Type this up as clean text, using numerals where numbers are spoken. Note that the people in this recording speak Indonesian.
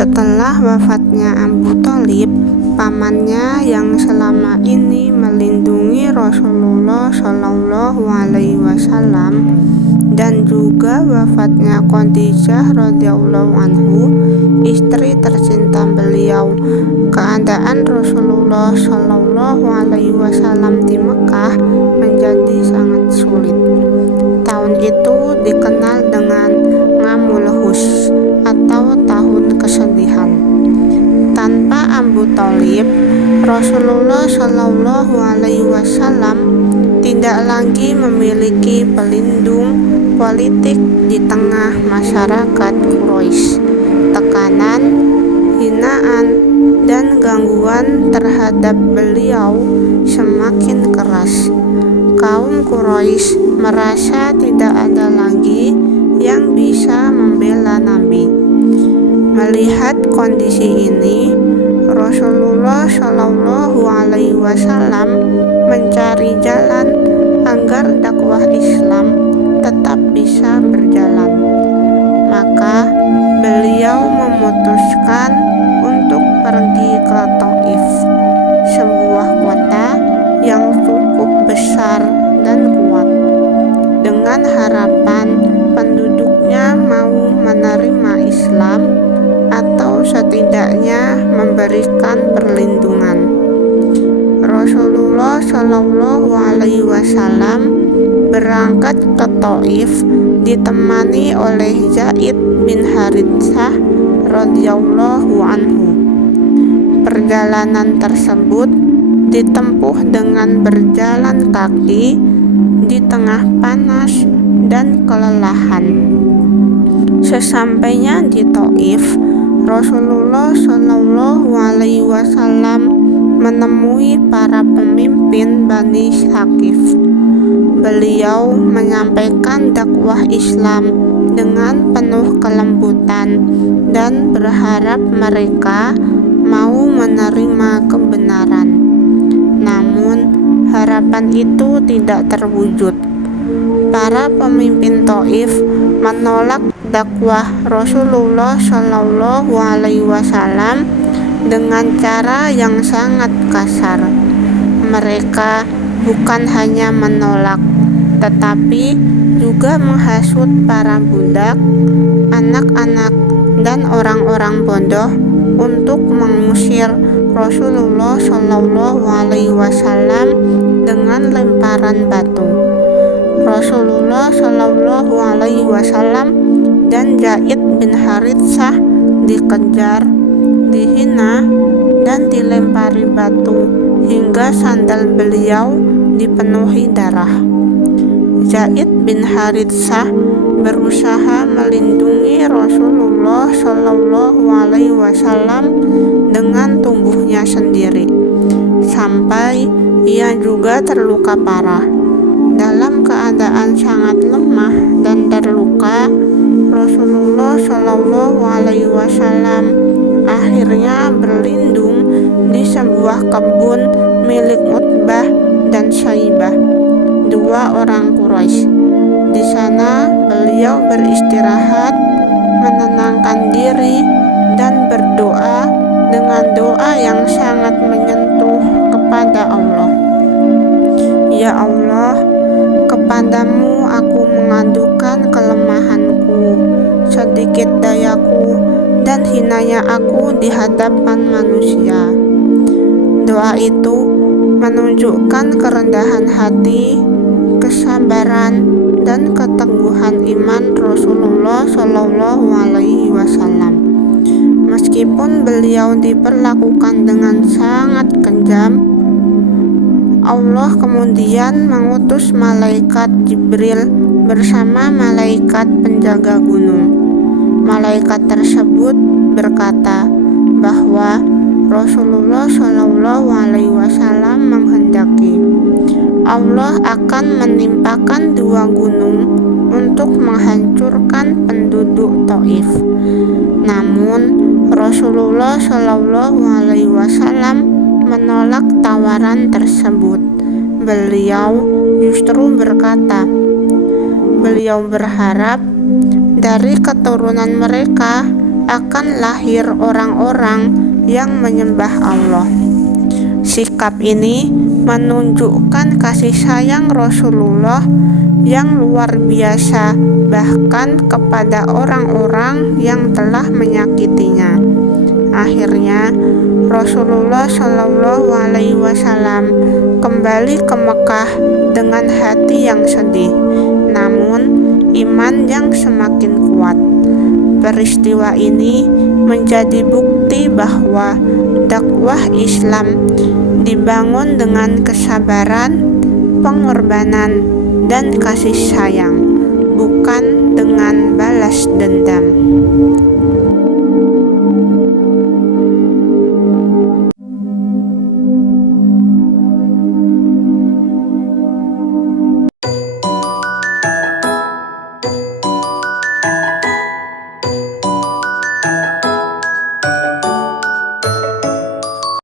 Setelah wafatnya Abu Thalib, pamannya yang selama ini melindungi Rasulullah Shallallahu Alaihi Wasallam, dan juga wafatnya Khadijah radhiyallahu anhu, istri tercinta beliau, keadaan Rasulullah Shallallahu Alaihi Wasallam di Mekah menjadi sangat sulit. Tahun itu dikenal dengan Ngamul Huzn atau tahun kesedihan. Tanpa Abu Thalib, Rasulullah Shallallahu Alaihi Wasallam tidak lagi memiliki pelindung politik di tengah masyarakat Quraisy. Tekanan, hinaan, dan gangguan terhadap beliau semakin keras. Kaum Quraisy merasa tidak ada lagi yang bisa membela Nabi. Melihat kondisi ini, Rasulullah Shallallahu Alaihi Wasallam mencari jalan agar dakwah Islam tetap bisa berjalan. Maka beliau memutuskan untuk pergi ke Thaif, sebuah kota yang cukup besar dan kuat, dengan harapan penduduknya mau menerima Islam atau setidaknya memberikan perlindungan. Rasulullah Shallallahu Alaihi Wasallam berangkat ke Thaif ditemani oleh Zaid bin Haritsah radhiyallahu anhu. Perjalanan tersebut ditempuh dengan berjalan kaki di tengah panas dan kelelahan. Sesampainya di Thaif, Rasulullah Shallallahu Alaihi Wasallam menemui para pemimpin Bani Thaqif. Beliau menyampaikan dakwah Islam dengan penuh kelembutan dan berharap mereka mau menerima kebenaran. Namun, harapan itu tidak terwujud. Para pemimpin Thaif menolak dakwah Rasulullah Shallallahu Alaihi Wasallam dengan cara yang sangat kasar. Mereka bukan hanya menolak, tetapi juga menghasut para budak, anak-anak, dan orang-orang bodoh untuk mengusir Rasulullah Shallallahu Alaihi Wasallam dengan lemparan batu. Rasulullah Shallallahu Alaihi Wasallam dan Zaid bin Haritsah dikejar, dihina, dan dilempari batu hingga sandal beliau dipenuhi darah. Zaid bin Haritsah berusaha melindungi Rasulullah Shallallahu Alaihi Wasallam dengan tubuhnya sendiri, sampai ia juga terluka parah. Dalam keadaan sangat lemah dan terluka, Rasulullah Shallallahu Alaihi Wasallam akhirnya berlindung di sebuah kebun milik Utbah dan Syaibah, dua orang Quraisy. Di sana beliau beristirahat, menenangkan diri, dan berdoa dengan doa yang sangat menyentuh kepada Allah. Ya Allah, kepadamu aku mengadukan kelemahanku, sedikit dayaku, dan hinanya aku di hadapan manusia. Doa itu menunjukkan kerendahan hati, kesabaran, dan keteguhan iman Rasulullah Shallallahu Alaihi Wasallam. Meskipun beliau diperlakukan dengan sangat kejam, Allah kemudian mengutus malaikat Jibril bersama malaikat penjaga gunung. Malaikat tersebut berkata bahwa Rasulullah Shallallahu Alaihi Wasallam menghendaki Allah akan menimpakan dua gunung untuk menghancurkan penduduk Thaif. Namun Rasulullah Shallallahu Alaihi Wasallam menolak tawaran tersebut. Beliau justru berkata, beliau berharap dari keturunan mereka akan lahir orang-orang yang menyembah Allah. Sikap ini menunjukkan kasih sayang Rasulullah yang luar biasa, bahkan kepada orang-orang yang telah menyakitinya. Akhirnya Rasulullah Shallallahu Alaihi Wasallam kembali ke Mekah dengan hati yang sedih, namun iman yang semakin kuat. Peristiwa ini menjadi bukti bahwa dakwah Islam dibangun dengan kesabaran, pengorbanan, dan kasih sayang, bukan dengan balas dendam.